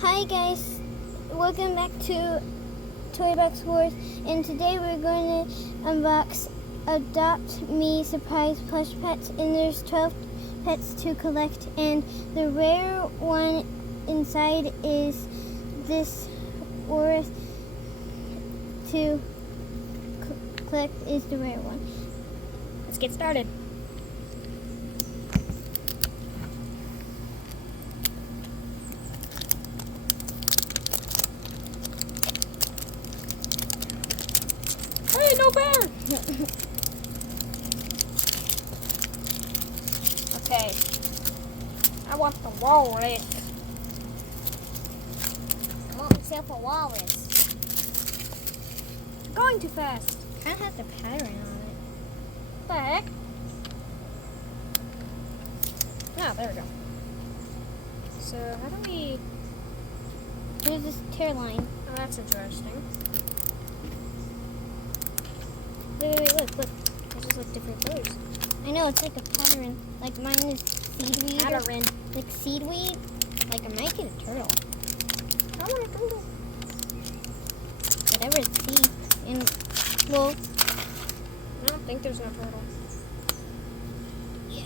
Hi guys, welcome back to Toy Box Wars, and today we're going to unbox AdoptMe surprise plush pets, and there's 12 pets to collect, and the rare one inside is this worth to collect is the rare one. Let's get started. Hey, no bear! Okay. I want the walrus. I want myself a walrus. Going too fast. Kind of has a pattern on it. What the heck? Oh, there we go. So, how do we... There's this tear line. Oh, that's interesting. Wait, look. Those just like different colors. I know, it's like a pattern. Like mine is seaweed. Pattern. Like seaweed. Like I might get a turtle. I want a turtle. Whatever it's sea. And, well, I don't think there's no turtle. yeah.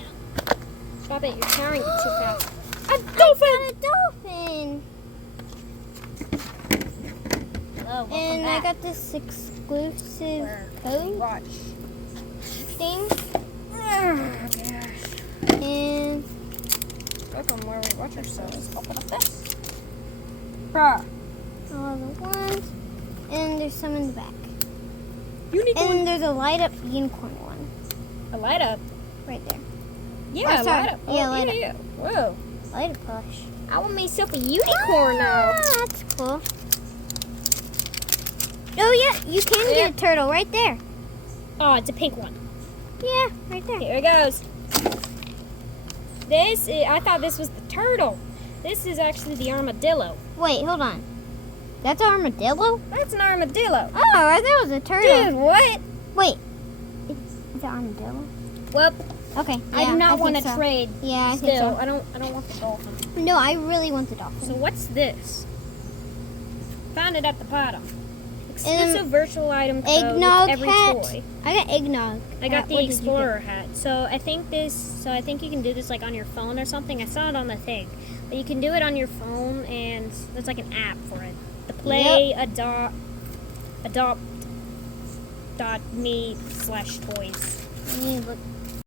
Stop it, you're carrying it too fast. A dolphin! A dolphin! Hello, welcome And back. I got this exclusive code Watch. thing. Oh, gosh. And Welcome where we watch ourselves. Open up this. Bruh. all the ones. And there's some in the back. Unicorn. And there's a light up unicorn one. A light up. Right there. Yeah, sorry. light up. Yeah, light up. Yeah. Whoa. Light up plush. I want myself a unicorn now. That's cool. Oh yeah, you can get a turtle right there. Oh, it's a pink one. Yeah, right there. Here it goes. I thought this was the turtle. This is actually the armadillo. Wait, hold on. That's an armadillo? That's an armadillo. Oh, I thought it was a turtle. Dude, what? Wait. Is it armadillo? Well, Okay. I yeah, do not want to think so. trade. Yeah, I Still, think so. I don't want the dolphin. No, I really want the dolphin. So what's this? Found it at the bottom. Exclusive virtual item code Eggnog with every hat. toy. I got eggnog. I got the What did you Explorer hat. So I think you can do this like on your phone or something. I saw it on the thing. But you can do it on your phone, and there's like an app for it. The Play adopt.me/toys. Let me look.